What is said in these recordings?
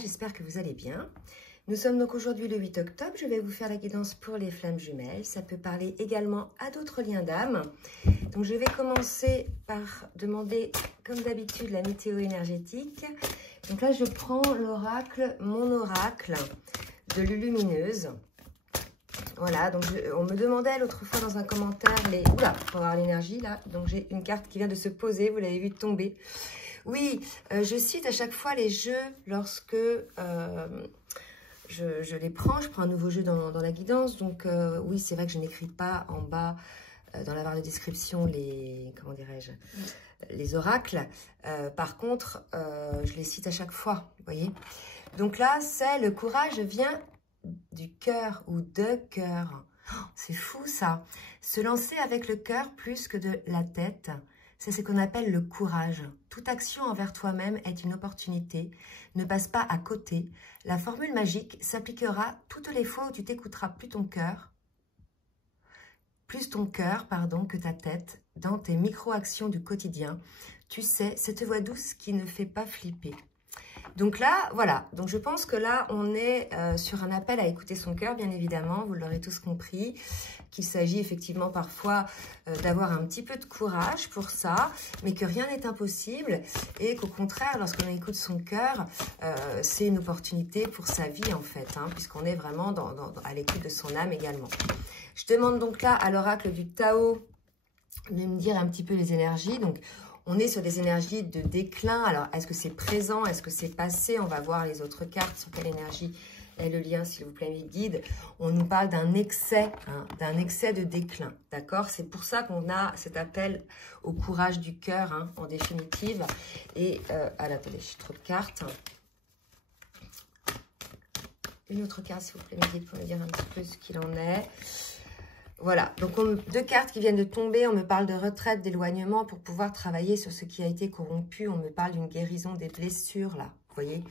j'espère que vous allez bien. Nous sommes donc aujourd'hui le 8 octobre, je vais vous faire la guidance pour les flammes jumelles. Ça peut parler également à d'autres liens d'âme. Donc je vais commencer par demander, comme d'habitude, la météo énergétique. Donc là, je prends l'oracle, mon oracle de Lulumineuse. Voilà, donc on me demandait l'autre fois dans un commentaire, oula, pour avoir l'énergie là, donc j'ai une carte qui vient de se poser, vous l'avez vu tomber. Oui, je cite à chaque fois les jeux lorsque je les prends, je prends un nouveau jeu dans la guidance, donc oui, c'est vrai que je n'écris pas en bas dans la barre de description les, comment dirais-je, les oracles. Par contre, je les cite à chaque fois, vous voyez. Donc là, c'est le courage vient du cœur ou de cœur. Oh, c'est fou ça. Se lancer avec le cœur plus que de la tête, c'est ce qu'on appelle le courage. Toute action envers toi-même est une opportunité. Ne passe pas à côté. La formule magique s'appliquera toutes les fois où tu t'écouteras plus ton cœur que ta tête dans tes micro-actions du quotidien. Tu sais, cette voix douce qui ne fait pas flipper. Donc là, voilà, donc je pense que là, on est sur un appel à écouter son cœur, bien évidemment, vous l'aurez tous compris, qu'il s'agit effectivement parfois d'avoir un petit peu de courage pour ça, mais que rien n'est impossible et qu'au contraire, lorsqu'on écoute son cœur, c'est une opportunité pour sa vie en fait, hein, puisqu'on est vraiment à l'écoute de son âme également. Je demande donc là à l'oracle du Tao de me dire un petit peu les énergies, donc on est sur des énergies de déclin. Alors, est-ce que c'est présent? Est-ce que c'est passé? On va voir les autres cartes. Sur quelle énergie est le lien, s'il vous plaît, mes guides. On nous parle d'un excès, hein, d'un excès de déclin. D'accord? C'est pour ça qu'on a cet appel au courage du cœur, hein, en définitive. Et, attendez, j'ai trop de cartes. Une autre carte, s'il vous plaît, mes guides, pour me dire un petit peu ce qu'il en est. Voilà, donc deux cartes qui viennent de tomber, on me parle de retraite, d'éloignement pour pouvoir travailler sur ce qui a été corrompu, on me parle d'une guérison des blessures là, vous voyez.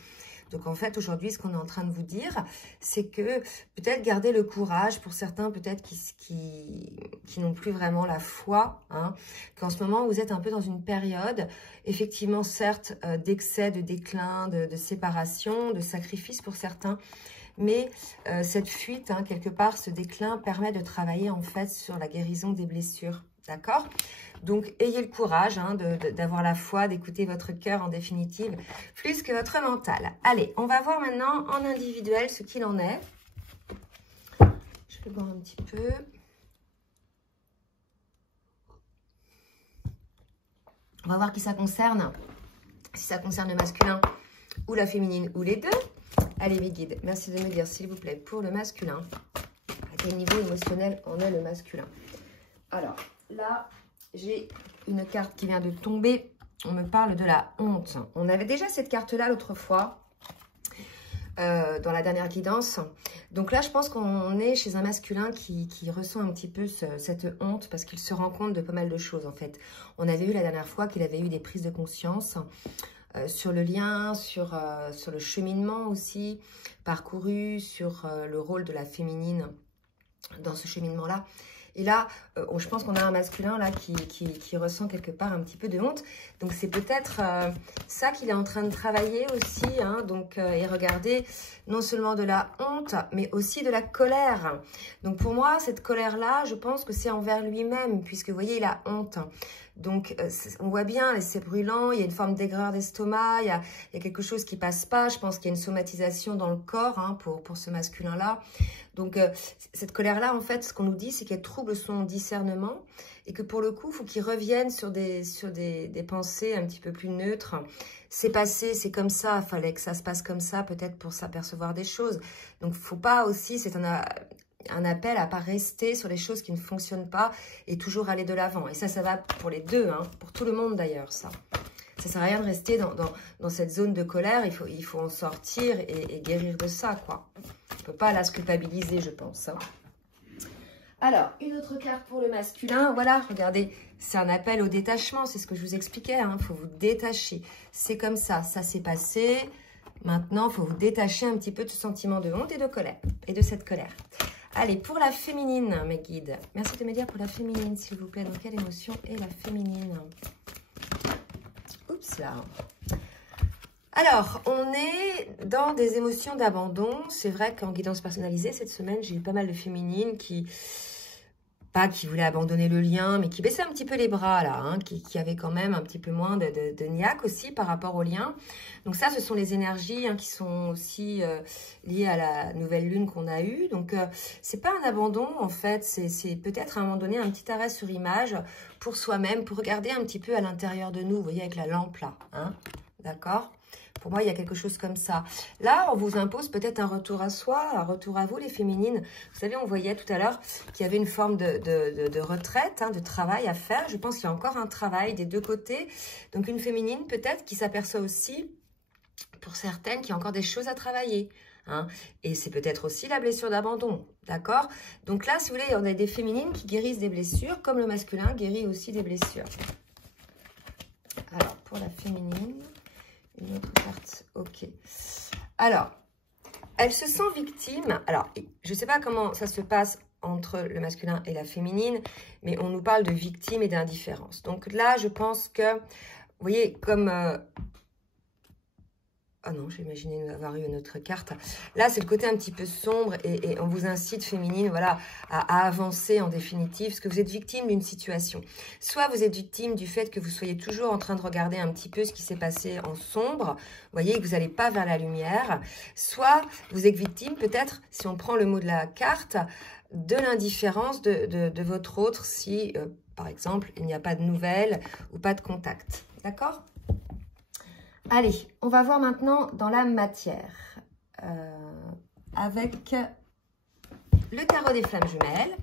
Donc en fait aujourd'hui ce qu'on est en train de vous dire, c'est que peut-être garder le courage pour certains peut-être qui n'ont plus vraiment la foi, hein, qu'en ce moment vous êtes un peu dans une période, effectivement certes d'excès, de déclin, de séparation, de sacrifice pour certains, mais cette fuite, hein, quelque part, ce déclin permet de travailler en fait sur la guérison des blessures, d'accord? Donc, ayez le courage hein, d'avoir la foi, d'écouter votre cœur en définitive, plus que votre mental. Allez, on va voir maintenant en individuel ce qu'il en est. Je vais boire un petit peu. On va voir qui ça concerne, si ça concerne le masculin ou la féminine ou les deux. Allez, mes guides, merci de me dire, s'il vous plaît, pour le masculin, à quel niveau émotionnel en est le masculin. Alors, là, j'ai une carte qui vient de tomber. On me parle de la honte. On avait déjà cette carte-là l'autre fois, dans la dernière guidance. Donc là, je pense qu'on est chez un masculin qui ressent un petit peu cette honte parce qu'il se rend compte de pas mal de choses, en fait. On avait eu la dernière fois qu'il avait eu des prises de conscience sur le lien, sur le cheminement aussi parcouru, sur le rôle de la féminine dans ce cheminement-là. Et là, je pense qu'on a un masculin là qui ressent quelque part un petit peu de honte. Donc c'est peut-être ça qu'il est en train de travailler aussi. Hein, donc, et regardez, non seulement de la honte, mais aussi de la colère. Donc pour moi, cette colère-là, je pense que c'est envers lui-même, puisque vous voyez, il a honte. Donc, on voit bien, c'est brûlant, il y a une forme d'aigreur d'estomac, il y a quelque chose qui passe pas. Je pense qu'il y a une somatisation dans le corps hein, pour ce masculin-là. Donc, cette colère-là, en fait, ce qu'on nous dit, c'est qu'elle trouble son discernement et que pour le coup, il faut qu'il revienne sur des pensées un petit peu plus neutres. C'est passé, c'est comme ça, il fallait que ça se passe comme ça, peut-être pour s'apercevoir des choses. Donc, il ne faut pas aussi, c'est un appel à ne pas rester sur les choses qui ne fonctionnent pas et toujours aller de l'avant. Et ça va pour les deux, hein, pour tout le monde d'ailleurs, ça. Ça ne sert à rien de rester dans cette zone de colère, il faut en sortir et guérir de ça, quoi. On ne peut pas la se culpabiliser, je pense. Hein. Alors, une autre carte pour le masculin. Voilà, regardez, c'est un appel au détachement, c'est ce que je vous expliquais. Il faut vous détacher. C'est comme ça, ça s'est passé. Maintenant, il faut vous détacher un petit peu de ce sentiment de honte et de colère, et de cette colère. Allez, pour la féminine, mes guides. Merci de me dire pour la féminine, s'il vous plaît. Dans quelle émotion est la féminine? Oups là. Alors, on est dans des émotions d'abandon. C'est vrai qu'en guidance personnalisée, cette semaine, j'ai eu pas mal de féminines qui voulaient abandonner le lien, mais qui baissaient un petit peu les bras, là, hein, qui avaient quand même un petit peu moins de niaque aussi par rapport au lien. Donc ça, ce sont les énergies qui sont aussi liées à la nouvelle lune qu'on a eue. Donc, c'est pas un abandon, en fait, c'est peut-être à un moment donné un petit arrêt sur image pour soi-même, pour regarder un petit peu à l'intérieur de nous, vous voyez, avec la lampe, là, hein, d'accord ? Pour moi, il y a quelque chose comme ça. Là, on vous impose peut-être un retour à soi, un retour à vous, les féminines. Vous savez, on voyait tout à l'heure qu'il y avait une forme de retraite, de travail à faire. Je pense qu'il y a encore un travail des deux côtés. Donc, une féminine, peut-être, qui s'aperçoit aussi, pour certaines, qu'il y a encore des choses à travailler. Et c'est peut-être aussi la blessure d'abandon, d'accord? Donc là, si vous voulez, on a des féminines qui guérissent des blessures, comme le masculin guérit aussi des blessures. Alors, pour la féminine... Une autre carte, ok. Alors, elle se sent victime. Alors, je ne sais pas comment ça se passe entre le masculin et la féminine, mais on nous parle de victime et d'indifférence. Donc là, je pense que, vous voyez, comme... Oh non, j'imaginais avoir eu une autre carte. Là, c'est le côté un petit peu sombre et on vous incite, féminine, voilà, à avancer en définitive, parce que vous êtes victime d'une situation. Soit vous êtes victime du fait que vous soyez toujours en train de regarder un petit peu ce qui s'est passé en sombre, vous voyez, que vous n'allez pas vers la lumière. Soit vous êtes victime, peut-être, si on prend le mot de la carte, de l'indifférence de votre autre, si, par exemple, il n'y a pas de nouvelles ou pas de contact. D'accord ? Allez, on va voir maintenant dans la matière, avec le tarot des flammes jumelles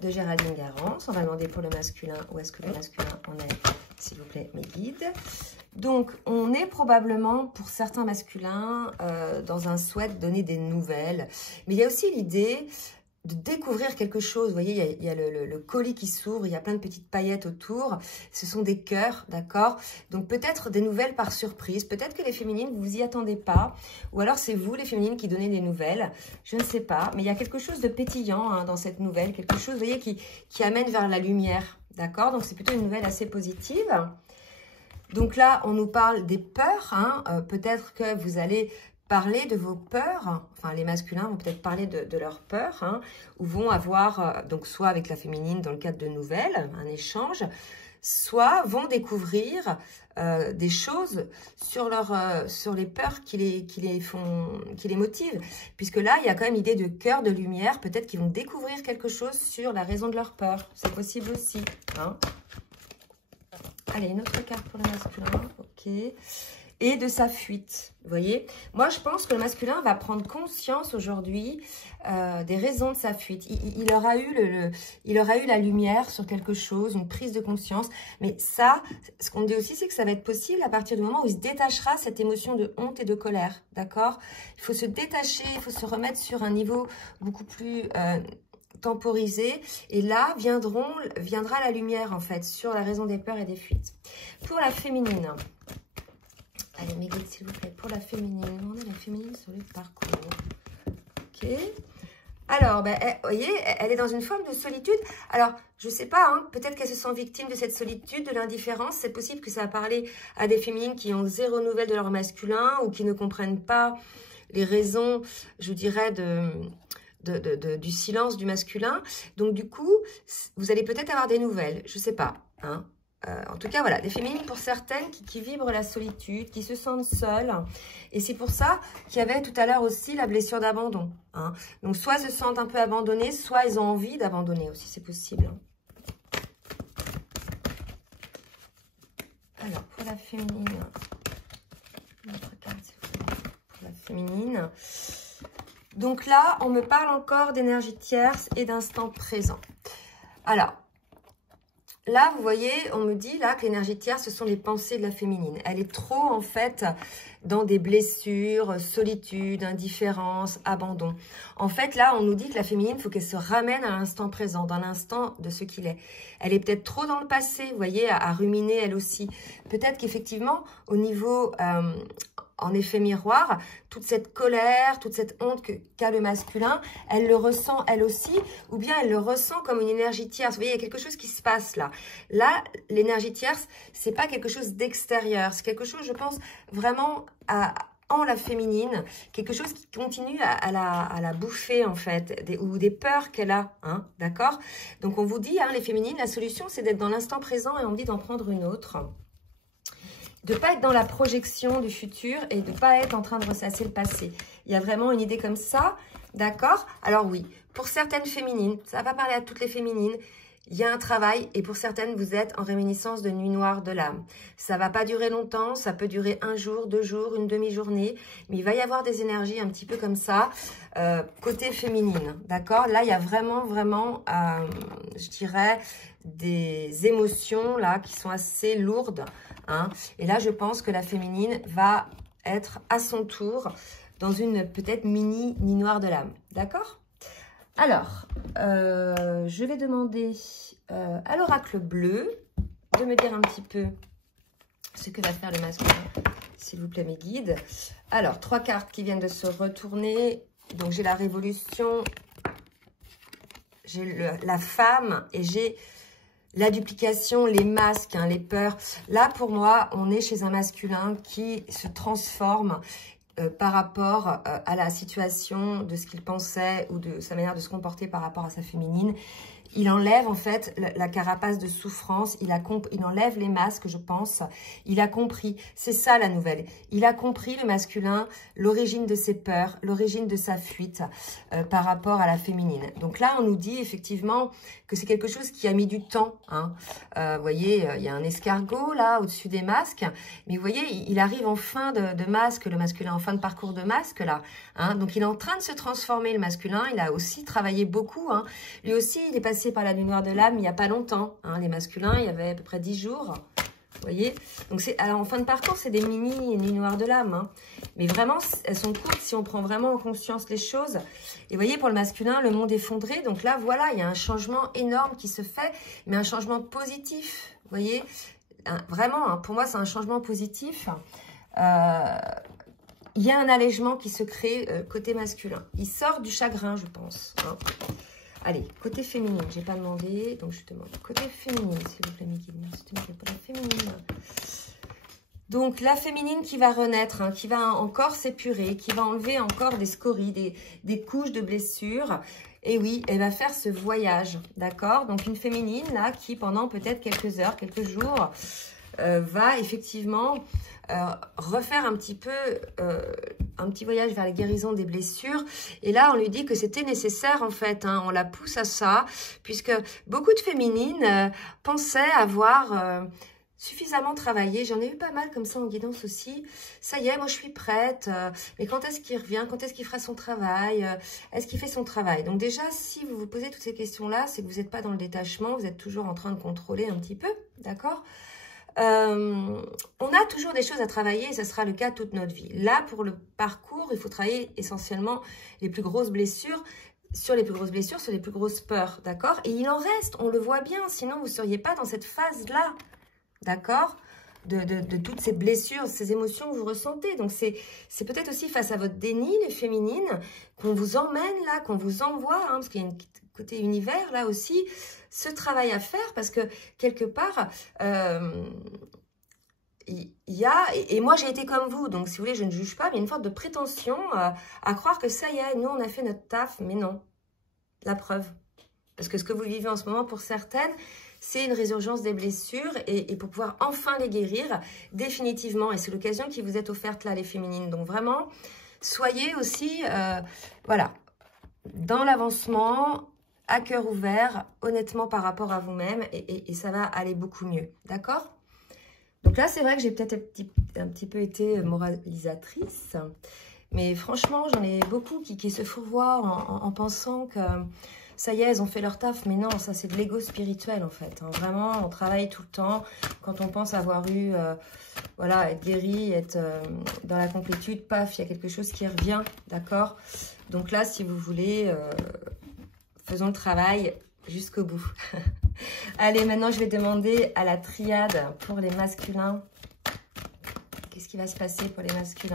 de Géraldine Garance. On va demander pour le masculin, où est-ce que le masculin en est, s'il vous plaît, mes guides. Donc, on est probablement, pour certains masculins, dans un souhait de donner des nouvelles. Mais il y a aussi l'idée de découvrir quelque chose. Vous voyez, il y a le colis qui s'ouvre, il y a plein de petites paillettes autour. Ce sont des cœurs, d'accord? Donc peut-être des nouvelles par surprise. Peut-être que les féminines, vous vous y attendez pas. Ou alors c'est vous, les féminines, qui donnez des nouvelles. Je ne sais pas. Mais il y a quelque chose de pétillant dans cette nouvelle. Quelque chose, vous voyez, qui amène vers la lumière. D'accord? Donc c'est plutôt une nouvelle assez positive. Donc là, on nous parle des peurs. Peut-être que vous allez parler de vos peurs, enfin les masculins vont peut-être parler de leurs peurs, ou vont avoir, donc soit avec la féminine dans le cadre de nouvelles, un échange, soit vont découvrir des choses sur les peurs qui les motivent. Puisque là, il y a quand même l'idée de cœur, de lumière, peut-être qu'ils vont découvrir quelque chose sur la raison de leur peur. C'est possible aussi. Allez, une autre carte pour le masculin, ok. Et de sa fuite, vous voyez. Moi, je pense que le masculin va prendre conscience aujourd'hui des raisons de sa fuite. Il aura eu la lumière sur quelque chose, une prise de conscience. Mais ça, ce qu'on dit aussi, c'est que ça va être possible à partir du moment où il se détachera cette émotion de honte et de colère, d'accord? Il faut se détacher, il faut se remettre sur un niveau beaucoup plus... temporisé, et là viendra la lumière en fait sur la raison des peurs et des fuites. Pour la féminine, allez mes guides s'il vous plaît, pour la féminine, on a la féminine sur le parcours, ok. Alors, vous voyez, elle est dans une forme de solitude. Alors, je sais pas, peut-être qu'elle se sent victime de cette solitude, de l'indifférence. C'est possible que ça va parler à des féminines qui ont zéro nouvelle de leur masculin ou qui ne comprennent pas les raisons, je dirais, du silence du masculin. Donc, du coup, vous allez peut-être avoir des nouvelles. Je sais pas, en tout cas, voilà, des féminines pour certaines qui vibrent la solitude, qui se sentent seules. Et c'est pour ça qu'il y avait tout à l'heure aussi la blessure d'abandon. Donc, soit elles se sentent un peu abandonnées, soit elles ont envie d'abandonner aussi, c'est possible. Alors, pour la féminine, notre carte, pour la féminine. Donc là, on me parle encore d'énergie tierce et d'instant présent. Alors, là, vous voyez, on me dit là que l'énergie tierce, ce sont les pensées de la féminine. Elle est trop, en fait, dans des blessures, solitude, indifférence, abandon. En fait, là, on nous dit que la féminine, il faut qu'elle se ramène à l'instant présent, dans l'instant de ce qu'il est. Elle est peut-être trop dans le passé, vous voyez, à ruminer elle aussi. Peut-être qu'effectivement, au niveau... en effet miroir, toute cette colère, toute cette honte qu'a le masculin, elle le ressent elle aussi, ou bien elle le ressent comme une énergie tierce. Vous voyez, il y a quelque chose qui se passe là. Là, l'énergie tierce, c'est pas quelque chose d'extérieur, c'est quelque chose, je pense, vraiment en la féminine, quelque chose qui continue à la bouffer en fait, ou des peurs qu'elle a, hein, d'accord? Donc on vous dit, hein, les féminines, la solution c'est d'être dans l'instant présent et on vous dit d'en prendre une autre. De ne pas être dans la projection du futur et de ne pas être en train de ressasser le passé. Il y a vraiment une idée comme ça, d'accord? Alors oui, pour certaines féminines, ça ne va pas parler à toutes les féminines, il y a un travail et pour certaines, vous êtes en réminiscence de nuit noire de l'âme. Ça ne va pas durer longtemps, ça peut durer 1 jour, 2 jours, une demi-journée, mais il va y avoir des énergies un petit peu comme ça, côté féminine, d'accord? Là, il y a vraiment, je dirais, des émotions là qui sont assez lourdes, hein? Et là, je pense que la féminine va être à son tour dans une peut-être mini nuit noire de l'âme, d'accord? Alors, je vais demander à l'oracle bleu de me dire un petit peu ce que va faire le masculin, s'il vous plaît, mes guides. Alors, 3 cartes qui viennent de se retourner. Donc, j'ai la révolution, j'ai la femme et j'ai la duplication, les masques, hein, les peurs. Là, pour moi, on est chez un masculin qui se transforme par rapport à la situation de ce qu'il pensait ou de sa manière de se comporter par rapport à sa féminine. Il enlève en fait la carapace de souffrance, il enlève les masques, je pense. Il a compris, c'est ça la nouvelle. Il a compris, le masculin, l'origine de ses peurs, l'origine de sa fuite par rapport à la féminine. Donc là, on nous dit effectivement que c'est quelque chose qui a mis du temps, hein. Vous voyez, il y a un escargot là au-dessus des masques, mais vous voyez, il arrive en fin de masque, le masculin en fin de parcours de masque là, hein. Donc il est en train de se transformer, le masculin. Il a aussi travaillé beaucoup, hein. Lui aussi, il est passé par la nuit noire de l'âme il n'y a pas longtemps, hein. Les masculins, il y avait à peu près 10 jours, vous voyez. Donc alors en fin de parcours, c'est des mini nuits noires de l'âme, hein. Mais vraiment, elles sont courtes si on prend vraiment en conscience les choses. Et vous voyez, pour le masculin, le monde effondré. Donc là, voilà, il y a un changement énorme qui se fait, mais un changement positif, vous voyez. Vraiment, hein, pour moi, c'est un changement positif. Il y a un allègement qui se crée côté masculin. Il sort du chagrin, je pense, hein. Allez, côté féminine, j'ai pas demandé, donc je demande côté féminine, s'il vous plaît, mes guides. Merci de me dire pour la féminine. Donc, la féminine qui va renaître, hein, qui va encore s'épurer, qui va enlever encore des scories, des couches de blessures. Et oui, elle va faire ce voyage, d'accord? Donc, une féminine, là, qui pendant peut-être quelques heures, quelques jours, va effectivement refaire un petit peu un petit voyage vers la guérison des blessures. Et là, on lui dit que c'était nécessaire, en fait, hein, on la pousse à ça, puisque beaucoup de féminines pensaient avoir suffisamment travaillé. J'en ai eu pas mal comme ça en guidance aussi. Ça y est, moi je suis prête. Mais quand est-ce qu'il revient? Quand est-ce qu'il fera son travail? Est-ce qu'il fait son travail? Donc déjà, si vous vous posez toutes ces questions-là, c'est que vous n'êtes pas dans le détachement, vous êtes toujours en train de contrôler un petit peu, d'accord? On a toujours des choses à travailler et ça sera le cas toute notre vie. Là, pour le parcours, il faut travailler essentiellement les plus grosses blessures, sur les plus grosses blessures, sur les plus grosses peurs, d'accord? Et il en reste, on le voit bien, sinon vous ne seriez pas dans cette phase-là, d'accord? De toutes ces blessures, ces émotions que vous ressentez. Donc, c'est peut-être aussi face à votre déni, les féminines, qu'on vous emmène là, qu'on vous envoie, hein, parce qu'il y a un côté univers là aussi, ce travail à faire, parce que quelque part, il y a, et moi j'ai été comme vous, donc si vous voulez, je ne juge pas, mais il y a une forme de prétention à croire que ça y est, nous on a fait notre taf, mais non, la preuve. Parce que ce que vous vivez en ce moment, pour certaines, c'est une résurgence des blessures et pour pouvoir enfin les guérir définitivement. Et c'est l'occasion qui vous est offerte là, les féminines. Donc vraiment, soyez aussi, voilà, dans l'avancement, à cœur ouvert, honnêtement par rapport à vous-même et ça va aller beaucoup mieux. D'accord? Donc là, c'est vrai que j'ai peut-être un petit peu été moralisatrice. Mais franchement, j'en ai beaucoup qui se fourvoient en pensant que ça y est, elles ont fait leur taf. Mais non, ça c'est de l'ego spirituel en fait, hein. Vraiment, on travaille tout le temps. Quand on pense avoir eu, voilà, être guéri, être dans la complétude, paf, il y a quelque chose qui revient, d'accord? Donc là, si vous voulez, faisons le travail jusqu'au bout. Allez, maintenant, je vais demander à la triade pour les masculins. Qu'est-ce qui va se passer pour les masculins?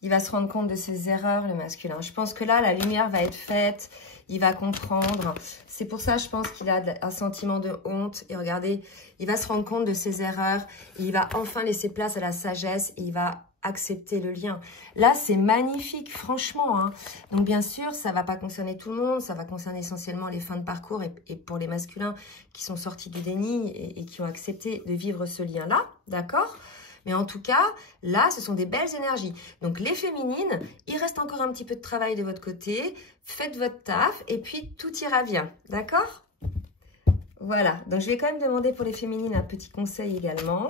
Il va se rendre compte de ses erreurs, le masculin. Je pense que là, la lumière va être faite. Il va comprendre. C'est pour ça, je pense qu'il a un sentiment de honte. Et regardez, il va se rendre compte de ses erreurs. Et il va enfin laisser place à la sagesse. Et il va accepter le lien. Là, c'est magnifique, franchement. Hein. Donc, bien sûr, ça ne va pas concerner tout le monde. Ça va concerner essentiellement les fins de parcours et pour les masculins qui sont sortis du déni et qui ont accepté de vivre ce lien-là. D'accord ? Mais en tout cas, là, ce sont des belles énergies. Donc, les féminines, il reste encore un petit peu de travail de votre côté. Faites votre taf et puis tout ira bien. D'accord? Voilà. Donc, je vais quand même demander pour les féminines un petit conseil également.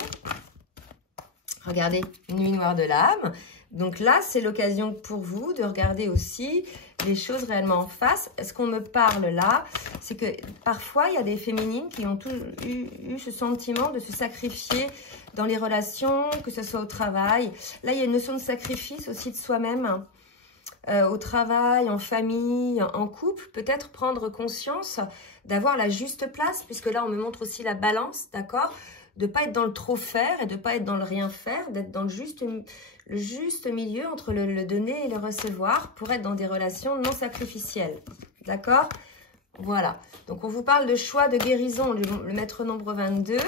Regardez, Nuit noire de l'âme. Donc là, c'est l'occasion pour vous de regarder aussi les choses réellement en face. Ce qu'on me parle là, c'est que parfois, il y a des féminines qui ont eu ce sentiment de se sacrifier dans les relations, que ce soit au travail. Là, il y a une notion de sacrifice aussi de soi-même, au travail, en famille, en couple. Peut-être prendre conscience d'avoir la juste place, puisque là, on me montre aussi la balance, d'accord ? De ne pas être dans le trop faire et de ne pas être dans le rien faire, d'être dans le juste milieu entre le donner et le recevoir pour être dans des relations non sacrificielles. D'accord? Voilà. Donc, on vous parle de choix de guérison, le maître nombre 22.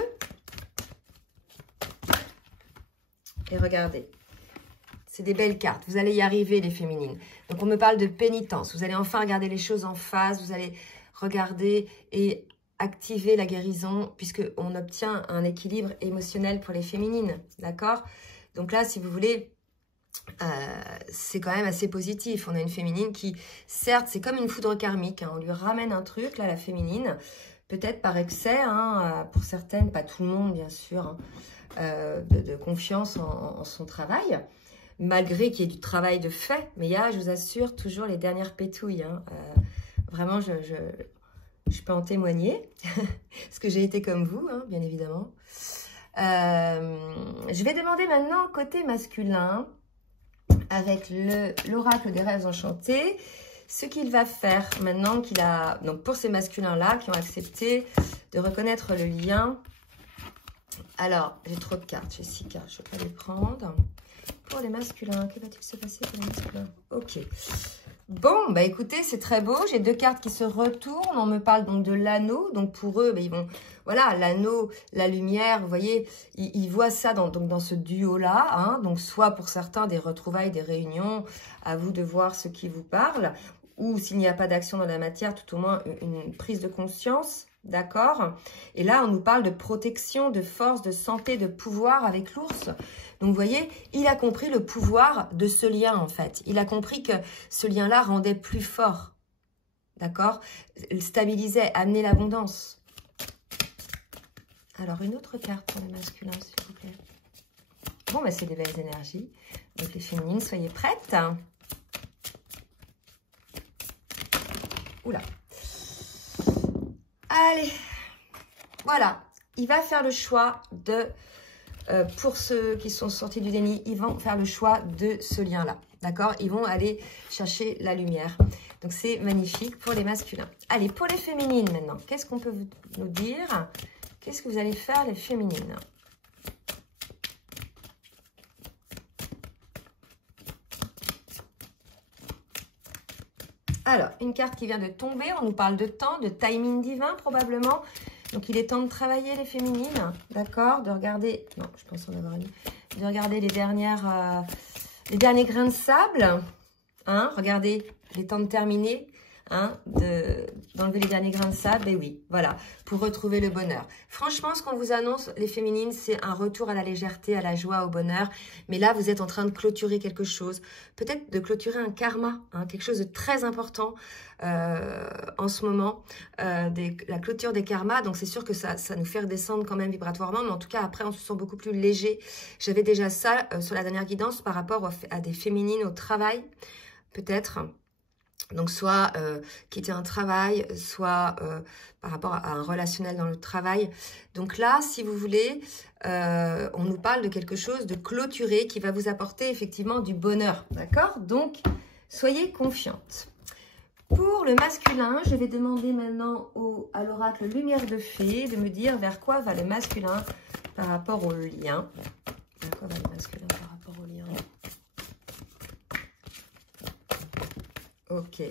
Et regardez, c'est des belles cartes. Vous allez y arriver, les féminines. Donc, on me parle de pénitence. Vous allez enfin regarder les choses en face. Vous allez regarder et activer la guérison puisqu'on obtient un équilibre émotionnel pour les féminines. D'accord? Donc là, si vous voulez, c'est quand même assez positif. On a une féminine qui, certes, c'est comme une foudre karmique. Hein, on lui ramène un truc, là, la féminine. Peut-être par excès, hein, pour certaines, pas tout le monde, bien sûr, hein, de confiance en son travail. Malgré qu'il y ait du travail de fait. Mais il y a, je vous assure, toujours les dernières pétouilles. Hein, vraiment, je peux en témoigner, parce que j'ai été comme vous, hein, bien évidemment. Je vais demander maintenant côté masculin, avec l'oracle des rêves enchantés, ce qu'il va faire maintenant qu'il a... Donc pour ces masculins-là qui ont accepté de reconnaître le lien. Alors, j'ai trop de cartes, j'ai 6 cartes, je ne vais pas les prendre. Pour les masculins, que va-t-il se passer pour les masculins? Ok. Bon, bah écoutez, c'est très beau. J'ai 2 cartes qui se retournent. On me parle donc de l'anneau. Donc pour eux, bah, ils vont... Voilà, l'anneau, la lumière, vous voyez, ils voient ça dans ce duo-là. Hein, donc soit pour certains, des retrouvailles, des réunions. À vous de voir ce qui vous parle. Ou s'il n'y a pas d'action dans la matière, tout au moins une prise de conscience. D'accord? Et là, on nous parle de protection, de force, de santé, de pouvoir avec l'ours. Donc, vous voyez, il a compris le pouvoir de ce lien, en fait. Il a compris que ce lien-là rendait plus fort. D'accord? Stabilisait, amenait l'abondance. Alors, une autre carte pour les masculins, s'il vous plaît. Bon, bah, c'est des belles énergies. Donc, les féminines, soyez prêtes. Oula. Allez, voilà, il va faire le choix de, pour ceux qui sont sortis du déni, ils vont faire le choix de ce lien-là, d'accord? Ils vont aller chercher la lumière. Donc, c'est magnifique pour les masculins. Allez, pour les féminines maintenant, qu'est-ce qu'on peut nous dire? Qu'est-ce que vous allez faire, les féminines? Alors, une carte qui vient de tomber, on nous parle de temps, de timing divin probablement. Donc, il est temps de travailler les féminines, d'accord? De regarder, non, je pense en avoir une, de regarder les derniers grains de sable. Hein, regardez, il est temps de terminer, hein, d'enlever les derniers grains de sable. Et oui, voilà, pour retrouver le bonheur. Franchement, ce qu'on vous annonce, les féminines, c'est un retour à la légèreté, à la joie, au bonheur. Mais là, vous êtes en train de clôturer quelque chose. Peut-être de clôturer un karma, hein, quelque chose de très important en ce moment. La clôture des karmas, donc c'est sûr que ça nous fait redescendre quand même vibratoirement. Mais en tout cas, après, on se sent beaucoup plus léger. J'avais déjà ça sur la dernière guidance par rapport à des féminines au travail, peut-être. Donc, soit quitter un travail, soit par rapport à un relationnel dans le travail. Donc là, si vous voulez, on nous parle de quelque chose de clôturé qui va vous apporter effectivement du bonheur. D'accord? Donc, soyez confiante. Pour le masculin, je vais demander maintenant à l'oracle Lumière de Fée de me dire vers quoi va le masculin par rapport au lien. D'accord, les masculins par rapport au lien. Ok.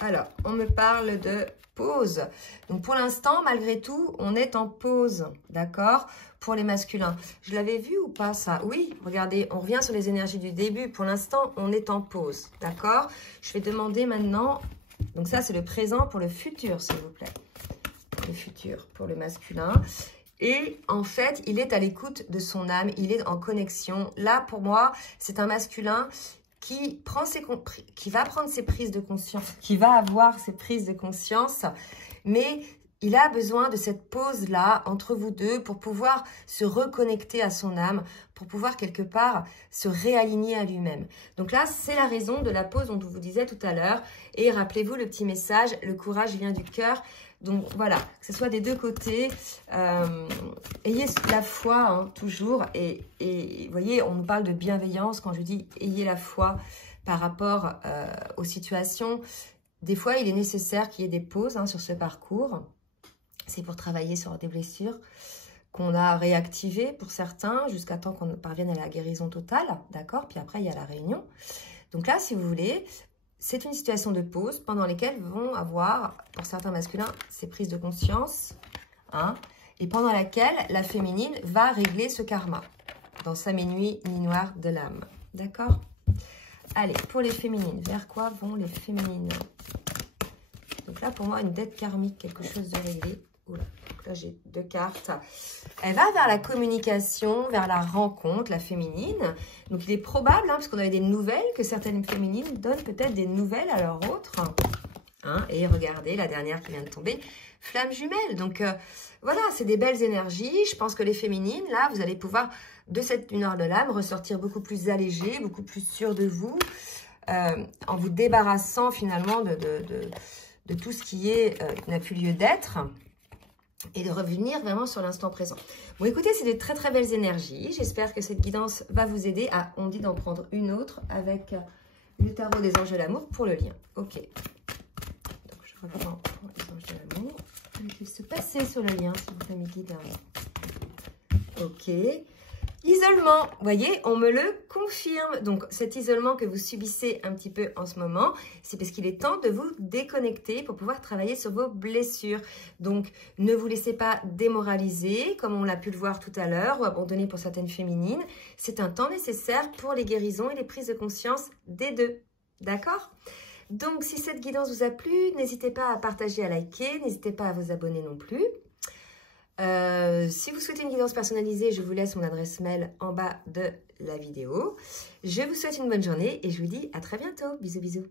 Alors, on me parle de pause. Donc, pour l'instant, malgré tout, on est en pause. D'accord? Pour les masculins. Je l'avais vu ou pas, ça? Oui, regardez, on revient sur les énergies du début. Pour l'instant, on est en pause. D'accord? Je vais demander maintenant... Donc, ça, c'est le présent pour le futur, s'il vous plaît. Le futur pour le masculin. Et en fait, il est à l'écoute de son âme. Il est en connexion. Là, pour moi, c'est un masculin... qui va prendre ses prises de conscience, qui va avoir ses prises de conscience, mais il a besoin de cette pause-là entre vous deux pour pouvoir se reconnecter à son âme, pour pouvoir quelque part se réaligner à lui-même. Donc là, c'est la raison de la pause dont je vous disais tout à l'heure. Et rappelez-vous le petit message, le courage vient du cœur. Donc voilà, que ce soit des deux côtés, ayez la foi hein, toujours. Et vous voyez, on nous parle de bienveillance quand je dis ayez la foi par rapport aux situations. Des fois, il est nécessaire qu'il y ait des pauses hein, sur ce parcours. C'est pour travailler sur des blessures qu'on a réactivées pour certains jusqu'à temps qu'on parvienne à la guérison totale. D'accord? Puis après, il y a la réunion. Donc là, si vous voulez... C'est une situation de pause pendant lesquelles vont avoir, pour certains masculins, ces prises de conscience. Hein, et pendant laquelle la féminine va régler ce karma. Dans sa minuit ni noire de l'âme. D'accord? Allez, pour les féminines, vers quoi vont les féminines? Donc là, pour moi, une dette karmique, quelque chose de réglé. Oula, donc là, j'ai deux cartes. Elle va vers la communication, vers la rencontre, la féminine. Donc, il est probable, hein, parce qu'on avait des nouvelles, que certaines féminines donnent peut-être des nouvelles à leur autre. Hein, et regardez, la dernière qui vient de tomber, flamme jumelle. Donc, voilà, c'est des belles énergies. Je pense que les féminines, là, vous allez pouvoir, de cette lumière de l'âme, ressortir beaucoup plus allégées, beaucoup plus sûres de vous, en vous débarrassant finalement de tout ce qui n'a plus lieu d'être. Et de revenir vraiment sur l'instant présent. Bon, écoutez, c'est de très très belles énergies. J'espère que cette guidance va vous aider. Ah, on dit d'en prendre une autre avec le tarot des anges de l'amour pour le lien. Ok. Donc, je reprends pour les anges de l'amour. Qu'est-ce qui va se passer sur le lien, s'il vous plaît, mes guides? Ok. Isolement, vous voyez, on me le confirme. Donc, cet isolement que vous subissez un petit peu en ce moment, c'est parce qu'il est temps de vous déconnecter pour pouvoir travailler sur vos blessures. Donc, ne vous laissez pas démoraliser, comme on l'a pu le voir tout à l'heure, ou abandonner pour certaines féminines. C'est un temps nécessaire pour les guérisons et les prises de conscience des deux. D'accord ? Donc, si cette guidance vous a plu, n'hésitez pas à partager, à liker, n'hésitez pas à vous abonner non plus. Si vous souhaitez une guidance personnalisée, je vous laisse mon adresse mail en bas de la vidéo. Je vous souhaite une bonne journée et je vous dis à très bientôt. Bisous, bisous.